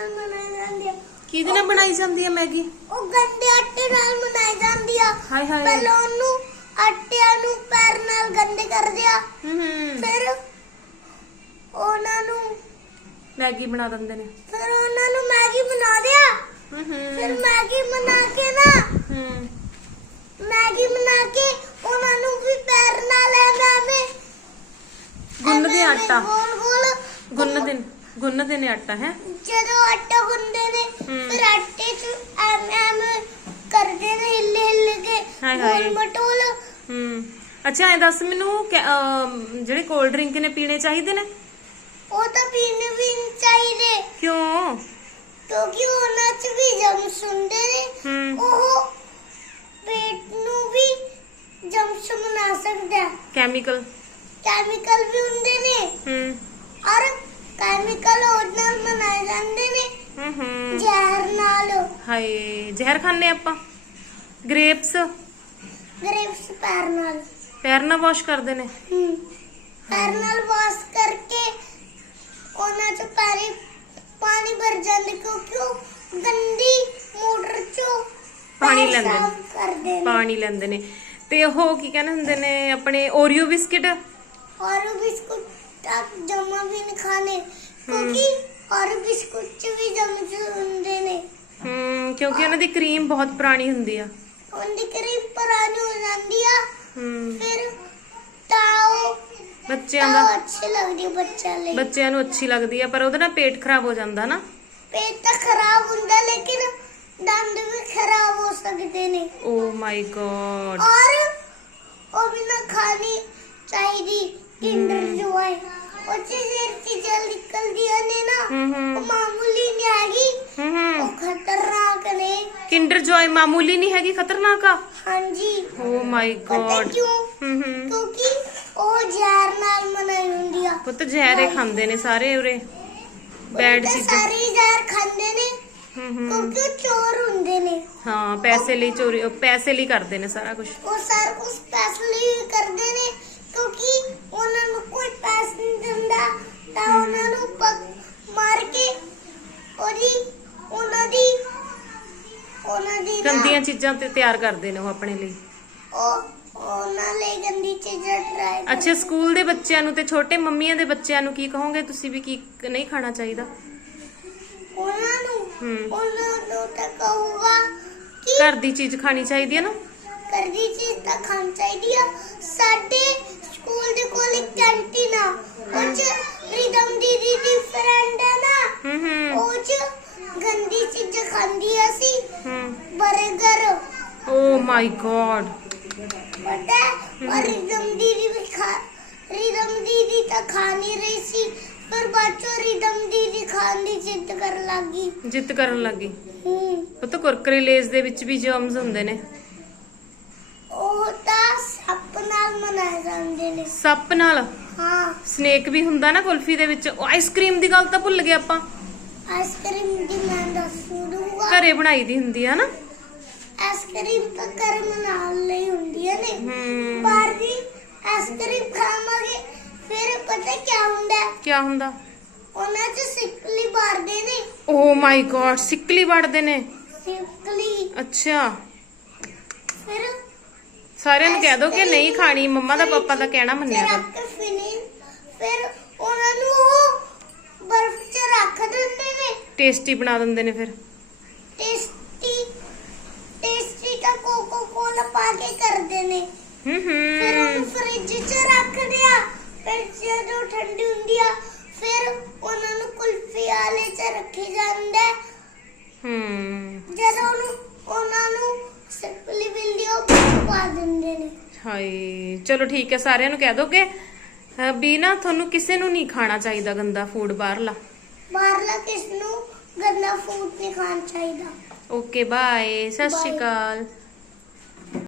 ਨਾਲ ਬਣਾਈ ਜਾਂਦੀ ਆ ਕਿਹਦੇ ਨਾਲ ਬਣਾਈ ਜਾਂਦੀ ਹੈ ਮੈਗੀ? ਉਹ ਗੰਦੇ ਆਟੇ ਨਾਲ ਬਣਾਈ ਜਾਂਦੀ ਆ। ਹਾਏ ਹਾਏ। ਪਹਿਲਾਂ ਉਹਨੂੰ ਆਟਿਆਂ ਨੂੰ ਪੈਰ ਨਾਲ ਗੰਦੇ ਕਰਦੇ ਆ। ਹੂੰ ਹੂੰ। ਫਿਰ ਉਹਨਾਂ ਨੂੰ ਮੈਗੀ ਬਣਾ ਦਿੰਦੇ ਨੇ। ਫਿਰ ਉਹਨਾਂ ਨੂੰ ਮੈਗੀ ਬਣਾ ਦਿਆ। ਹੂੰ ਫਿਰ ਮੈਗੀ ਬਣਾ ਕੇ ਨਾ ਹੂੰ। ਮੈਗੀ ਬਣਾ ਕੇ ਉਹਨਾਂ ਨੂੰ ਵੀ ਪੈਰ ਨਾਲ ਐਵੇਂ ਗੁੰਨਦੇ ਆਟਾ। ਗੋਲ ਗੋਲ ਗੁੰਨਦੇ ਨੇ। ਗੁੰਨਦੇ ਨੇ ਆਟਾ ਹੈ ਜਦੋਂ ਆਟਾ ਗੁੰਨਦੇ ਨੇ ਹਮ। ਫਿਰ ਆਟੇ ਚ ਐਵੇਂ ਐਵੇਂ ਕਰਦੇ ਨੇ ਹਿੱਲੇ ਹਿੱਲੇ ਕੇ ਹਾਏ ਹਾਏ। ਗੋਲ ਮਟੋਲ ਹੂੰ ਅੱਛਾ ਐ ਦੱਸ ਮੈਨੂੰ ਕਿ, ਅਮ, ਜਿਹੜੇ ਕੋਲਡ ਡਰਿੰਕ ਨੇ ਪੀਣੇ ਚਾਹੀਦੇ ਨੇ ਉਹ ਤਾਂ ਪੀਣੇ ਵੀ ਨਹੀਂ ਚਾਹੀਦੇ ਕਿਉਂ ਕਿਉਂਕਿ ਉਹਨਾਂ ਚ ਵੀ ਜਮਸ ਹੁੰਦੇ ਨੇ ਹੂੰ ਉਹ ਪੇਟ ਨੂੰ ਵੀ ਜਮਸ ਬਣਾ ਸਕਦਾ ਹੈ ਕੈਮੀਕਲ ਕੈਮੀਕਲ ਵੀ ਹੁੰਦੇ ਨੇ ਹੂੰ ਔਰ ਕੈਮੀਕਲ ਉਹਦੇ ਨਾਲ ਬਣਾਏ ਜਾਂਦੇ ਨੇ। ਹੂੰ ਹੂੰ ਜ਼ਹਿਰ ਨਾਲ। ਹਾਏ ਜ਼ਹਿਰ ਖਾਣੇ ਆਪਾਂ? ਗ੍ਰੇਪਸ ਗ੍ਰੇਪਸ ਪੈਰ ਨਾਲ। ਪੈਰ ਨਾਲ ਵਾਸ਼ ਕਰਦੇ ਨੇ? ਹਮ, ਪੈਰ ਨਾਲ ਵਾਸ਼ ਕਰਕੇ ਉਹਨਾਂ ਚ ਪਾਣੀ ਪਾਣੀ ਭਰ ਜਾਂਦੇ ਕਿਉਂਕਿ ਉਹ ਗੰਦੀ ਮੋਟਰ ਚੋਂ ਪਾਣੀ ਪੈਰ ਲੈਂਦੇ ਨੇ। ਸਾਫ਼ ਕਰਦੇ ਨੇ। ਪਾਣੀ ਲੈਂਦੇ ਨੇ। ਤੇ ਉਹ ਕੀ ਕਹਿੰਦੇ ਹੁੰਦੇ ਨੇ ਆਪਣੇ ਓਰੀਓ ਬਿਸਕਿਟ ਔਰ ਉਹ ਬਿਸਕੁਟ ਤੱਕ ਜਮਾ ਵੀ ਨਹੀਂ ਖਾਣੇ ਕਿਉਂਕਿ ਔਰ ਬਿਸਕੁਟ ਚ ਵੀ ਜਮਸ ਹੁੰਦੇ ਨੇ। ਹੂੰ ਕਿਉਂਕਿ ਉਹਨਾਂ ਦੀ ਕਰੀਮ ਬਹੁਤ ਪੁਰਾਣੀ ਹੁੰਦੀ ਆ। ਉਹਦੀ ਕਰੀਮ ਪੁਰਾਣੀ ਹੋ ਜਾਂਦੀ ਆ ਹੂੰ। ਫਿਰ ਤਾਂ ਉਹ ਬੱਚਿਆਂ ਦਾ। ਅੱਛੀ ਲੱਗਦੀ ਬੱਚਿਆਂ ਲਈ। ਬੱਚਿਆਂ ਨੂੰ ਅੱਛੀ ਲੱਗਦੀ ਆ ਪਰ ਉਹਦੇ ਨਾਲ ਪੇਟ ਖਰਾਬ ਹੋ ਜਾਂਦਾ ਨਾ। ਪੇਟ ਤਾਂ ਖਰਾਬ ਹੁੰਦਾ ਲੇਕਿਨ ਦੰਦ ਵੀ ਖਰਾਬ ਹੋ ਸਕਦੇ ਨੇ। ਓ ਮਾਈ ਗॉड ਔਰ ਉਹ ਜਿਹੜੀ ਚੀਜ਼ਾਂ ਨਿਕਲਦੀਆਂ ਨੇ ਨਾ ਹੂੰ ਉਹ ਹੂੰ ਮਾਮੂਲੀ ਨਹੀਂ ਹੈਗੀ। ਹੂੰ ਉਹ ਹੂੰ ਖਤਰਨਾਕ ਨੇ। ਕਿੰਡਰ ਜੋਏ ਮਾਮੂਲੀ ਨਹੀਂ ਹੈਗੀ ਖਤਰਨਾਕ ਆ? ਹਾਂਜੀ। ਓ ਮਾਈ ਪਤਾ ਗॉड ਕਿਉਂ? ਹੂੰ ਹੂੰ। ਕਿਉਂਕਿ ਉਹ ਜ਼ਹਿਰ ਨਾਲ ਬਣਾਈ ਹੁੰਦੀ ਆ। ਪੁੱਤ ਜ਼ਹਿਰੇ ਖਾਂਦੇ ਨੇ ਸਾਰੇ ਉਰੇ। ਬੈਡ ਤੇ ਚੀਜ਼ਾਂ। ਸਾਰੇ ਜ਼ਹਿਰ ਖਾਂਦੇ ਨੇ। ਹੂੰ ਹੂੰ। ਕਿਉਂਕਿ ਉਹ ਚੋਰ ਹੁੰਦੇ ਨੇ। ਹਾਂ ਪੈਸੇ ਲਈ ਚੋਰੀ ਉਹ ਪੈਸੇ ਲਈ ਕਰਦੇ ਨੇ ਸਾਰਾ ਕੁਝ ਉਹ ਸਾਰਾ ਕੁਝ ਪੈਸੇ ਲਈ ਕਰਦੇ ਨੇ। ਕਿਉਂਕਿ ਉਹਨਾਂ ਨੂੰ ਕੋਈ ਪੈਸੇ ਨਹੀਂ ਦਿੰਦਾ ਤਾਂ ਉਹਨਾਂ ਨੂੰ ਪੱਗ ਮਾਰ ਕੇ ਉਹਦੀ ਉਹਨਾਂ ਦੀ ਉਹਨਾਂ ਦੀ ਨਾ- ਗੰਦੀਆਂ ਚੀਜ਼ਾਂ ਤੇ ਤਿਆਰ ਕਰਦੇ ਨੇ ਉਹ ਆਪਣੇ ਲਈ? ਉਹ ਉਹਨਾਂ ਲਈ ਗੰਦੀ ਚੀਜ਼ਾਂ ਟਰਾਈ ਅੱਛਾ ਸਕੂਲ ਦੇ ਬੱਚਿਆਂ ਨੂੰ ਤੇ ਛੋਟੇ ਮੰਮੀਆਂ ਦੇ ਬੱਚਿਆਂ ਨੂੰ ਕੀ ਕਹੋਗੇ? ਤੁਸੀਂ ਵੀ ਕੀ ਨਹੀਂ ਖਾਣਾ ਚਾਹੀਦਾ? ਉਹਨਾਂ ਨੂੰ? ਹੂੰ। ਉਹਨਾਂ ਨੂੰ ਤਾਂ ਕਹੂਗਾ ਕਿ ਘਰ ਦੀ ਚੀਜ਼ ਖਾਣੀ ਚਾਹੀਦੀ ਹੈ ਨਾ? ਕਰਦੀ ਚੀਜ਼ ਤਾਂ ਖਾਣੀ ਚਾਹੀਦੀ ਆ। ਸਾਡੇ ਸਕੂਲ ਦੇ ਕੋਲ ਇੱਕ ਕੈਂਟੀਨ ਆ ਉਹ ਚ ਰਿਦਮ ਦੀਦੀ ਦੀ ਫਰੈਂਡ ਹੈ ਨਾ ਹੂੰ ਹੂੰ ਉਹ ਚ ਗੰਦੀ ਚੀਜ਼ਾਂ ਖਾਂਦੀ ਆ ਸੀ ਹੂੰ। 버ਗਰ ਓ ਮਾਈ ਗॉड ਪਤਾ? ਔਰ ਰਿਦਮ ਦੀਦੀ ਵੀ ਖਾ ਰਿਦਮ ਦੀਦੀ ਤਾਂ ਖਾ ਨਹੀਂ ਰਹੀ ਸੀ ਪਰ ਬਾਚੋ ਰਿਦਮ ਦੀਦੀ ਖਾਣ ਦੀ ਜਿੱਦ ਕਰਨ ਲੱਗੀ ਜਿੱਤ ਕਰਨ ਲੱਗੀ ਹੂੰ ਉਹ ਤਾਂ ਕੁਰਕਰੇ ਲੇਜ਼ ਦੇ ਵਿੱਚ ਵੀ ਜਰਮਸ ਹੁੰਦੇ ਨੇ। ਉਹ ਤਾਂ ਸੱਪ ਨਾਲ ਮਨਾਏ ਜਾਂਦੇ ਨੇ। ਸੱਪ ਨਾਲ? ਹਾਂ। ਸਨੇਕ ਵੀ ਹੁੰਦਾ ਨਾ ਕੁਲਫੀ ਦੇ ਵਿੱਚ ਉਹ ਆਈਸਕ੍ਰੀਮ ਦੀ ਗੱਲ ਤਾਂ ਭੁੱਲ ਗਏ ਆਪਾਂ। ਆਈਸਕ੍ਰੀਮ ਦੀ ਮੈਂ ਦੱਸ ਦੂੰਗਾ ਘਰੇ ਬਣਾਈ ਦੀ ਹੁੰਦੀ ਆ ਨਾ? ਆਈਸਕ੍ਰੀਮ ਤਾਂ ਘਰ ਮਨਾਉਣ ਲਈ ਹੁੰਦੀਆਂ ਨੇ। ਹੂੰ। ਬਾਹਰ ਦੀ ਆਈਸਕ੍ਰੀਮ ਖਾਵਾਂਗੇ ਫਿਰ ਪਤਾ ਕੀ ਹੁੰਦਾ? ਹੈ? ਕੀ ਹੁੰਦਾ? ਉਹਨਾਂ 'ਚ ਸਿੱਕਲੀ ਮਾਰਦੇ ਨੇ। ਓ ਮਾਈ ਗॉड ਸਿੱਕਲੀ ਵੜਦੇ ਨੇ? ਸਿੱਕਲੀ ਅੱਛਾ। ਫਿਰ ਸਾਰਿਆਂ ਨੂੰ ਕਹਿ ਦੋ ਕਿ ਨਹੀਂ ਖਾਣੀ ਮੰਮਾ ਦਾ ਪਾਪਾ ਦਾ ਕਹਿਣਾ ਮੰਨਿਆ ਫਿਰ ਕਰ ਫਿਰ ਉਹਨਾਂ ਨੂੰ ਉਹ ਬਰਫ਼ ਰੱਖ ਦਿੰਦੇ ਨੇ। ਟੇਸਟੀ ਬਣਾ ਦਿੰਦੇ ਨੇ ਫਿਰ। ਟੇਸਟੀ ਟੇਸਟੀ ਤਾਂ ਕੋਕੋ ਕੋਲਾ ਪਾ ਕੇ ਕਰਦੇ ਨੇ। ਹੂੰ ਫਿਰ ਉਹਨੂੰ ਹੂੰ ਫ੍ਰਿਜ 'ਚ ਰੱਖਦੇ ਆ ਫਿਰ ਜਦੋਂ ਠੰਡੀ ਹੁੰਦੀ ਆ ਫਿਰ ਉਹਨਾਂ ਨੂੰ ਕੁਲਫੀ ਵਾਲੇ 'ਚ ਰੱਖੀ ਜਾਂਦਾ। ਹੈ। ਹੂੰ ਜਦੋਂ ਉਹਨੂੰ ਉਹਨਾਂ ਨੂੰ ਸਿੱਪਲੀ ਬਿਲਦੀ ਉਹ ਪਾ ਦਿੰਦੇ ਨੇ। ਹਾਏ ਚਲੋ ਠੀਕ ਹੈ ਸਾਰਿਆਂ ਨੂੰ ਕਹਿ ਦੋ ਕਿ ਅਹ, ਵੀ ਨਾ ਤੁਹਾਨੂੰ ਕਿਸੇ ਨੂੰ ਨਹੀਂ ਖਾਣਾ ਚਾਹੀਦਾ ਗੰਦਾ ਫੂਡ ਬਾਹਰਲਾ। ਬਾਹਰਲਾ ਕਿਸ ਨੂੰ? ਗੰਦਾ ਫੂਡ ਨਹੀਂ ਖਾਣਾ ਚਾਹੀਦਾ। ਓਕੇ ਬਾਏ ਸਤਿ ਸ਼੍ਰੀ. ਅਕਾਲ।